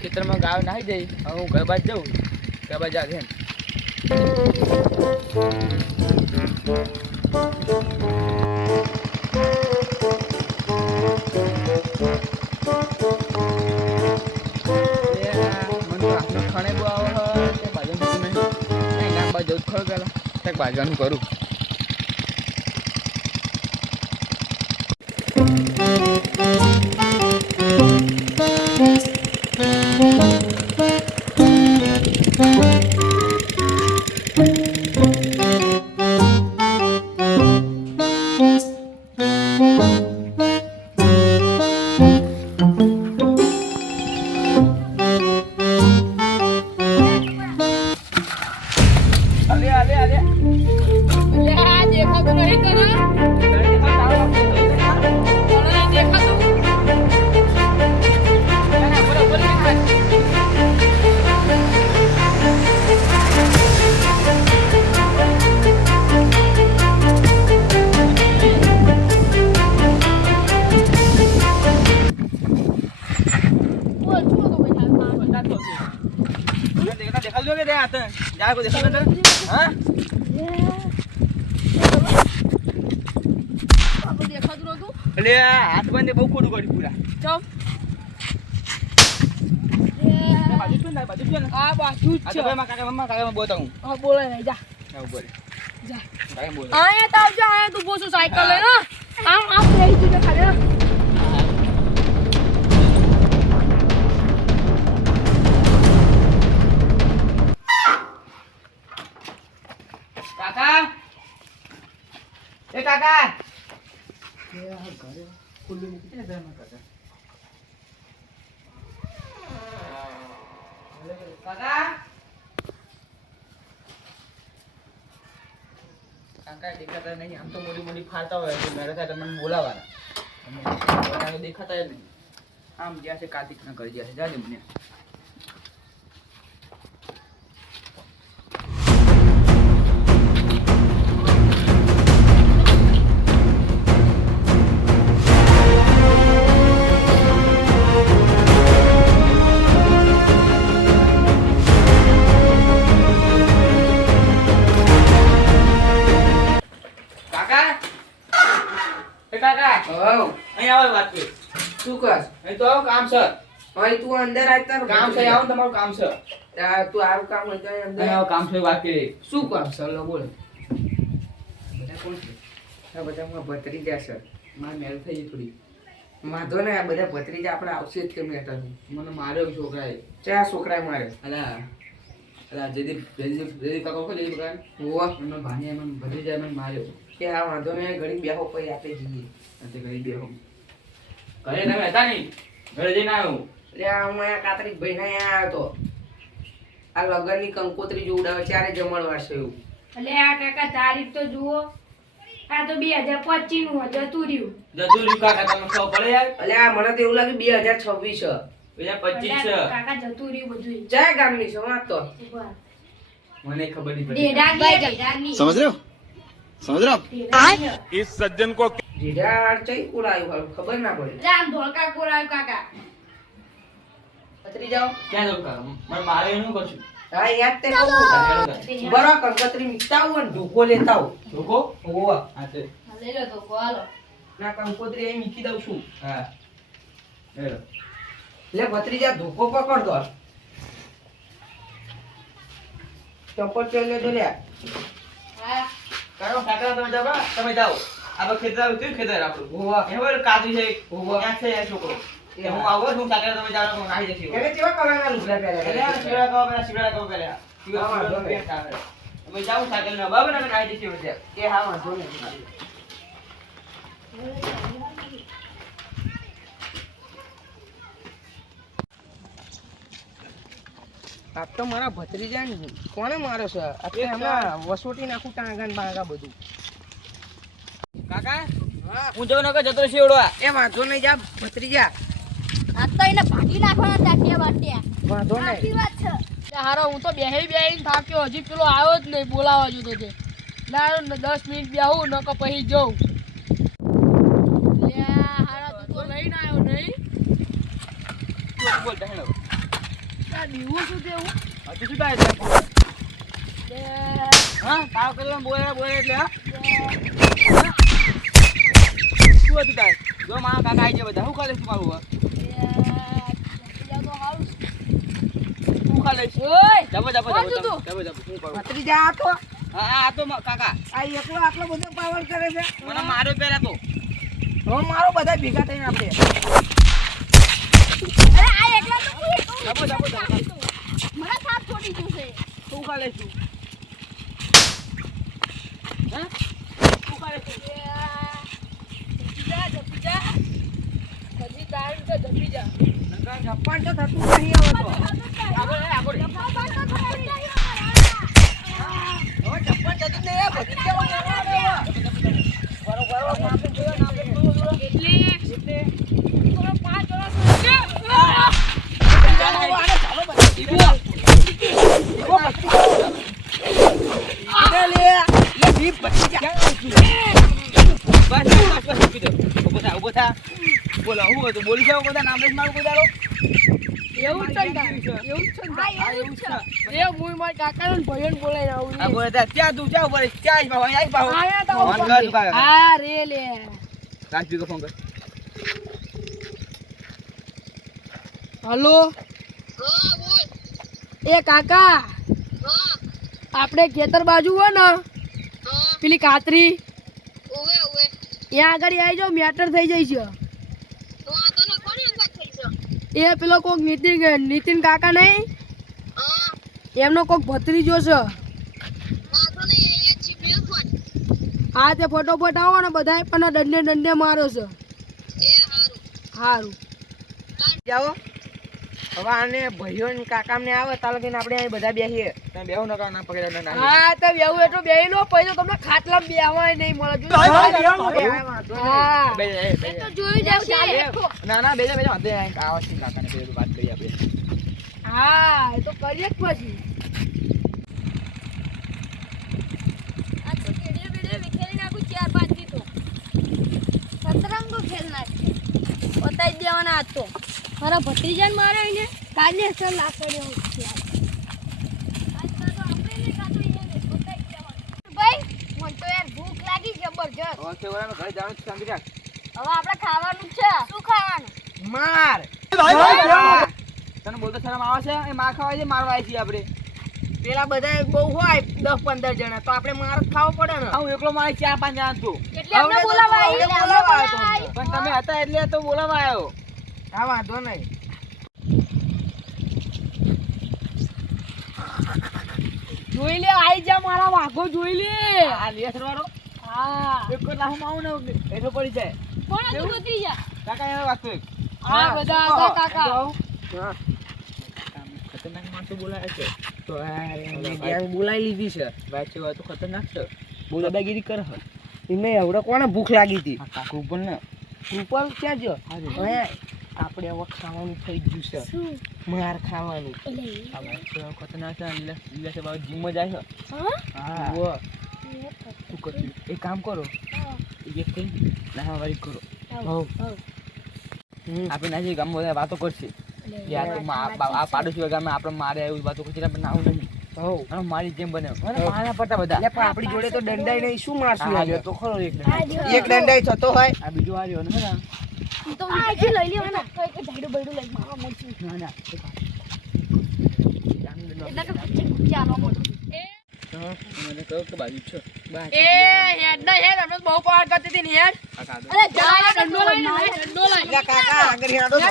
ખેતરમાં ગાવ નાહી જઈ હવે હું ઘર બાજ જાઉં ઘર બાજ જાગે ખાણે બહુ આવે તે બાજુ નહીં ગામ બાજુ જવું ખરું પેલા કંઈક બાજવાનું કરું હાથ બંધ બહુ ખોટું કર્યું પૂરા કાકા એ કાકા ખુલ્લું મૂકી દે કાકા કાકા દેખાતા નહીં આમ તો મોડી મોડી ફાડતા હોય તો મેરે થાય તમને બોલાવાના દેખાતા નહીં આમ જ્યાં છે કાર્તિક ના ઘર જ્યાં છે જાજે મને શું કર અહીં તો આવો કામ છે ભાઈ તું અંદર આવ તાર કામ છે આવો તમારું કામ છે તું આવું કામ હોય તો અંદર આવો કામ છે વાત કરી શું કામ છે લો બોલ બધા કોણ છે આ બધા માં ભત્રીજા છે મારે મેલ થઈ ગઈ થોડી માધો ને આ બધા ભત્રીજા આપણે આવશે જ કેમ હેઠળ મને માર્યો છોકરાએ ચા છોકરાએ મારે અલા અલા જયદીપ કાકો કો જયદીપ કાકા હોવા એમનો ભાણી એમ ભરી જાય મને માર્યો કે આ વાંધો ને ઘડી બેહો પછી આપે જઈએ તે કરી દેવો ઘરે તમે હતા નહીં ઘરે જઈને આવ્યો એટલે હું અહીંયા કાતરી ભાઈ ના આવ્યો તો આ લગનની કંકોત્રી જોડાવે ચારે જમણવાર છે એવું એટલે આ કાકા તારીખ તો જુઓ આ તો 2025 નું જતું રહ્યું કાકા તમને ખબર પડે યાર એટલે આ મને તો એવું લાગે 2026 છે 2025 છે કાકા જતું રહ્યું બધું ચાય ગામની છે વાત તો મને ખબર નહીં પડી समझ रहे हो समझ रहे हो इस सज्जन को જીડા ચઈ ઉડાયું હારું ખબર ના પડે રામ ધોળકા કોરાવ કાકા પતરી જાઓ ક્યાં જવું કાકા મને મારે એનું કશું હા યાદ તે કહું બરો કંકોત્રી મિક્તા આવો ને ઢોકો લેતા આવો ઢોકો હોવા હા તે લઈ લો તો કોલો ના કંકોત્રી અહીં મૂકી દઉં છું હા હેલો લે ભત્રીજા ધોકો પકડ દો ચંપલ પહેર લેજો લે હા કાકા કાકા તમે જાઓ આ વખત ખેતર કેવું ખેતર આપણું હોવા એમાં કાજુ છે હોવા. ક્યાં છે આ છોકરો એ હું આવો છું કાકા તમે જાઓ હું નાહી જશે એને કેવા કલરના લુગડા પહેર્યા અરે શિવરા કહો પેલા હા, વાંધો નહીં. તમે જાઓ સાયકલ ના બાબા ને નાહી જશે બધા એ હા વાંધો નહીં આપ તો મારા ભત્રીજા ને કોને માર્યો છે આપણે હમણાં વસોટી નાખું ટાંગા ને બાંગા બધું કાકા હા હું જઉં નકર જતો શેવડવા એ વાંધો નહીં જા ભત્રીજા આ તો એને ભાગી નાખવાના તાટિયા બાટિયા વાંધો સાચી નહીં વાત છે હારો હું તો બેહીને થાક્યો હજી પેલો આવ્યો જ નહીં બોલાવા જોતો છે ના 10 મિનિટ બેહું નકો પછી જઉં લે હારા તું તો લઈને આવ્યો બોલતા હેલો આ દીવું શું કેવું હજુ શું થાય છે બે હા તાવ કરવા બોલે એટલે હા બે શું હતું તાર જો મારા કાકા આવી ગયા બધા શું ખાલે શું મારું શું ખાલે ઓય જબો કોણ છું તું? શું કરું ભત્રીજા આ તો હા આ તો કાકા આ એકલો આટલો બધો પાવર કરે છે મને માર્યો પહેલા તો હવે મારો બધા ભેગા થઈને આપણે અરે આ એકલા તો જબો મને સાપ છોડી ગયું છે શું ખાલે શું હા શું ખાલે શું જપી જા હજી દારૂ તો જપી જા નકર જપ્પાન તો થતું નહીં હવે તો આગળ હવે જપ્પાન થતું નહીં આ ભત્રીજા ઉભો થા બોલો હું હતું બોલી જાવ બધા નામ જ મારું કોઈ દાડો એવું છે ને એવું છે ને એવું છે એ મુઈ માર કાકાને ભયન બોલાઈને આવું આ બોલે ત્યાં તું ક્યાં ઉપર ક્યાં આવી પાવ આયા તા ફોન કર તું કાકા હા રે લે રાજપી કો ફોન કર હલો એ કાકા આપણે ખેતર બાજુ હોય ને પેલી કાતરી ત્યાં આગળ આવી જાઓ મેટર થઈ જાય છે એ પેલો કોક નીતિન કાકા નહીં એમનો કોક ભત્રીજો છે હા તે ફટોફટ આવો ને બધા પણ દંડે મારો છે સારું જાઓ હવે આને ભાઈઓ ને કાકા ને આવે તાલો કે આપણે અહીં બધા બેસીએ તમે બેહો નકા ના પકડે ના હા તો બેવું એટલું બેહી લો પછી તો તમને ખાટલા બેહવાય નહીં મળે હા બે તો જોઈ જશે ના બેજા વાંધો નહીં આવા છે કાકાને પેલું વાત કરી આપણે હા એ તો કરીએ જ પછી મારા ભત્રીજાને મારે ને કાલે સર લાકડીઓ ભાઈ મને તો યાર ભૂખ લાગી જબરજસ્ત હવે સેવરાનો ઘરે જવાનું શાંતિ રાખ હવે આપણે ખાવાનું છે શું ખાવાનું માર તને બોલતો શરમ આવે છે એ માર ખાવા છે મારવા આવી છીએ આપણે પેલા બધા બહુ હોય 10-15 જણા તો આપણે માર જ ખાવો પડે ને હું એકલો મારે 4-5 જણા છું એટલે અમને બોલાવા આવી પણ તમે હતા એટલે તો બોલાવા આવ્યો હા વાંધો નહીં જોઈ લે આઈ જા મારા વાઘો જોઈ લે આ લેસર વાળો હા એક લાહુ માવું ને એટલો પડી જાય કોણ હતું ભત્રીજા કાકા એનો વાત એક હા બધા હતા કાકા હા ખતરનાક માણસો બોલાય છે તો ગેંગ બોલાવી લીધી છે વાત છે તો ખતરનાક છે બહુ દાદાગીરી કરે છે એમને એવડે કોને ભૂખ લાગી હતી આ કાકુ ઉપર ને ઉપર ક્યાં ગયો હવે આપણે હવે ખાવાનું થઈ ગયું છે માર ખાવાનું આ વાત છે ખતરનાક છે એટલે છે બાબા જીમ જાય છે હા વો તું કરતી એક કામ કરો એક કઈ નાવારી કરો આપણે નાજી ગામમાં બધા વાતો કરશે યાર તો આ પાડોશી ગામમાં આપણે મારે એવું વાતો કરશે આપણે નાવું નહીં અને મારી જેમ બને મારા પટા બધા એટલે પણ આપણી જોડે તો દંડાઈ નહીં શું મારશું આ આજે તો ખરો એક એક દંડાઈ થતો હોય આ બીજો આવ્યો ને હા તો આજે લઈ લ્યો ને તો એક ઝાડુ બૈડું લઈ મારા મોચી ના ના એટલે કે ગુચ્ચા નો મોટો મને કહો કે બાજુ છે એ હેડ ના હેડ અમે બહુ પાર કરતી હતી ને હેડ અરે જા ડંડો લઈ એટલે કાકા આગળ હેડો તો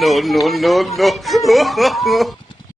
no, no, no, no.